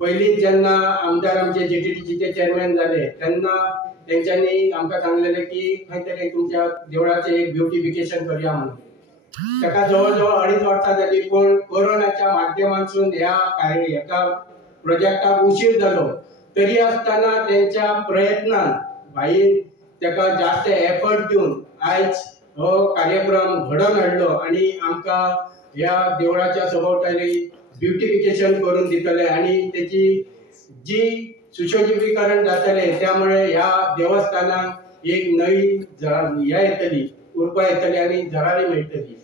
पयलीं जेन्ना आमदार आमचे JTTCचे चेअरमॅन झाले तेन्ना तेंच्यांनी आमकां सांगलेलें की खंय तरी तुमच्या देवळाचें एक ब्युटिफिकेशन करया म्हणून. ताका जवळ जवळ 2.5 वर्सां जाली, पण कोरोनाच्या माध्यमांतसून ह्या प्रोजेक्टाक उशीर जालो. तरी आसतना त्यांच्या प्रयत्नान भाईन ताका जास्त एफर्ट दिवन आयज हो कार्यक्रम घडोवन हाडलो आणि आमकां ह्या देवळाच्या सभोवताली ब्युटिफिकेशन करून दितले आणि त्याची जी सुशोभीकरण जातले त्यामुळे ह्या देवस्थानाक एक नवी येतली, उर्बा येतली आणि झळाळी मेळटली.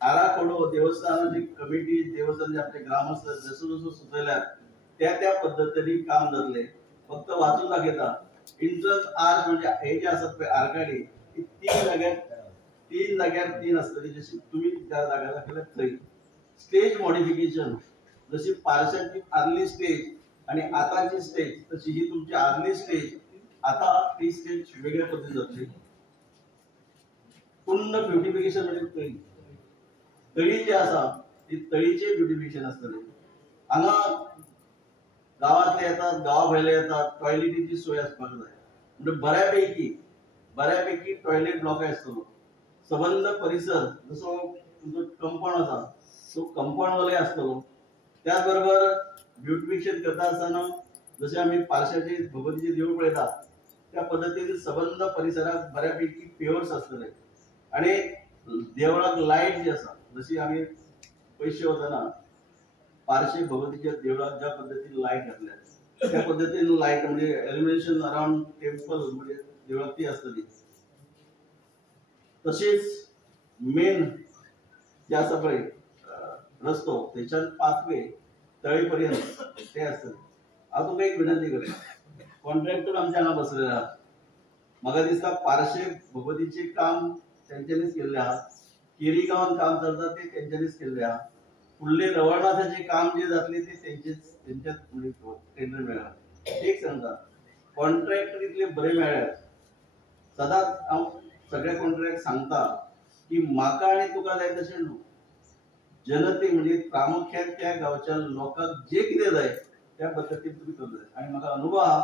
आराखडो देवस्थानाची कमिटी देवस्थानचे आपले ग्रामस्थ जसं जसं सुचयल्यात त्या पद्धतीने काम जातले. फक्त वाचून दाखयता इंट्रस्ट आर्च म्हणजे हे जे असतात पळय आर्काडी तीन जाग्यार तीन असतली. जशी तुम्ही त्या जाग्यार दाखयल्यात थंय स्टेज मॉडिफिकेशन, जशी पार्शाची आदली स्टेज आणि आताची स्टेज तशी ही तुमची आदली स्टेज आता ती स्टेज वेगळ्या पद्धतीने जातली. पूर्ण ब्युटिफिकेशन म्हणजे तळी जी आसा ती तळीचे ब्युटिफिकेशन असतले. हांगा गावातले येतात, गावा भायले येतात, टॉयलेटीची सोय आसपाक जाय. म्हणजे बऱ्यापैकी टॉयलेट ब्लॉक आसतलो. सबंद परिसर जसो तुमचो कंपाऊंड आसा तो कंपाऊंड वाले आसतलो. त्याच बरोबर ब्युटिफिकेशन करता आसतना जसे आम्ही पार्शाचे भगवतीचे देऊळ पळयतात त्या पद्धतीने सबंद परिसरात बऱ्यापैकी पेवर्स असतले. आणि देवळाक लाईट जी आसा जशी आम्ही पैसे वतना पारशी भगवतीच्या देवळात ज्या पद्धतीने लाईट घातल्या त्या पद्धतीने लाईट म्हणजे इल्युमिनेशन अराउंड टेम्पल म्हणजे देवळात ती असतली. तसेच मेन जे आसा पळय रस्तो त्याच्यात पाथवे तळीपर्यंत ते असतले. हांव तुमकां एक विनंती करता, कॉन्ट्रॅक्टर आमच्या हांगा बसलेले आहात. म्हाका दिसता पारशे भगवतीचे काम तेंच्यांनीच केल्ले आहा. केरी गांवांत काम चलता ते तेंच्यांनीच केल्ले आहा. फुडले रवळनाथाचे काम जे जातले ते तेंच्याच टेंडर मेळ्ळा. एक सांगता कॉन्ट्रॅक्टर इतले बरे मेळ्ळ्यात. सदांच हांव सगळ्या कॉन्ट्रॅक्ट सांगता की म्हाका आनी तुका जाय तशें न्हू, जनते म्हणजे प्रामुख्यान त्या गांवच्या लोकांक जे कितें जाय त्या पद्धतीन तुमी करूं जाय. आनी म्हाका अनुभव आहा,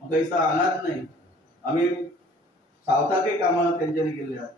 म्हाका दिसता हांगाच न्हय आमी सावथाकय कामां तेंच्यांनी केल्ली आहात.